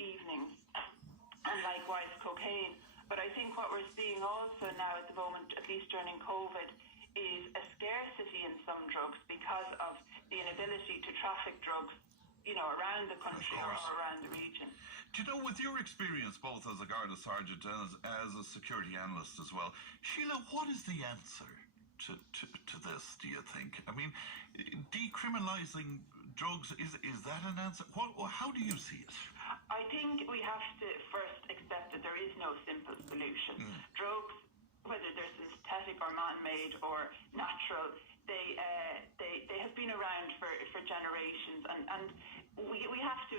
evenings, and likewise cocaine. But I think what we're seeing also now at the moment, at least during COVID, is a scarcity in some drugs because of the inability to traffic drugs, around the country or around the region. Do you know, with your experience both as a Garda Sergeant and as a security analyst as well, Sheila, what is the answer to this, do you think? I mean, decriminalising drugs, is that an answer? How do you see it? I think we have to first accept that there is no simple solution. Drugs, whether they're synthetic or man-made or natural, they have been around for generations, and we have to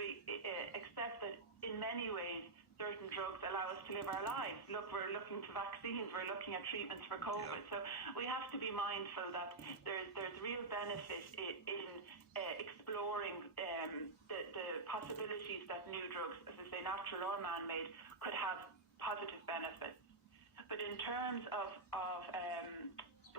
accept that in many ways certain drugs allow us to live our lives. Look, we're looking to vaccines, we're looking at treatments for COVID, so we have to be mindful that there's real benefit in exploring the possibilities that new drugs, as I say, natural or man-made, could have positive benefits. But in terms of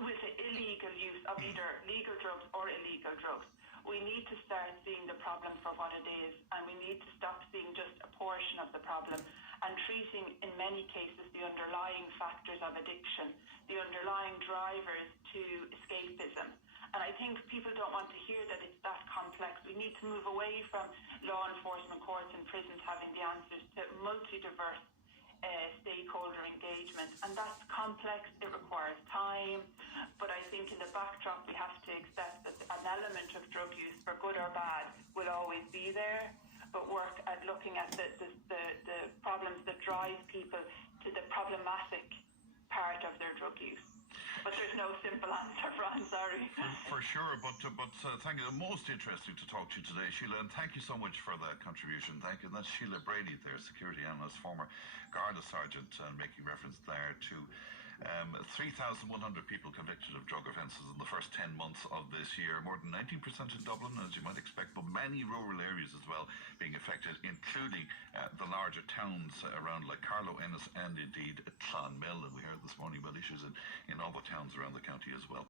with the illegal use of either legal drugs or illegal drugs, we need to start seeing the problem for what it is, and we need to stop seeing just a portion of the problem and treating, in many cases, the underlying factors of addiction, the underlying drivers to escapism. And I think people don't want to hear that it's that complex. We need to move away from law enforcement, courts and prisons having the answers to multi-diverse stakeholder engagement, and that's complex. It requires time, but I think in the backdrop we have to accept that an element of drug use, for good or bad, will always be there, but work at looking at the problems that drive people to the problematic part of their drug use. But there's no simple answer, Fran, sorry. For sure, but thank you. Most interesting to talk to you today, Sheila, and thank you so much for that contribution. Thank you. And that's Sheila Brady there, security analyst, former Garda Sergeant, making reference there to 3,100 people convicted of drug offences in the first 10 months of this year. More than 19% in Dublin, as you might expect, but many rural areas as well being affected, including the larger towns around like Carlow, Ennis and indeed Clonmel. And we heard this morning about issues in other towns around the county as well.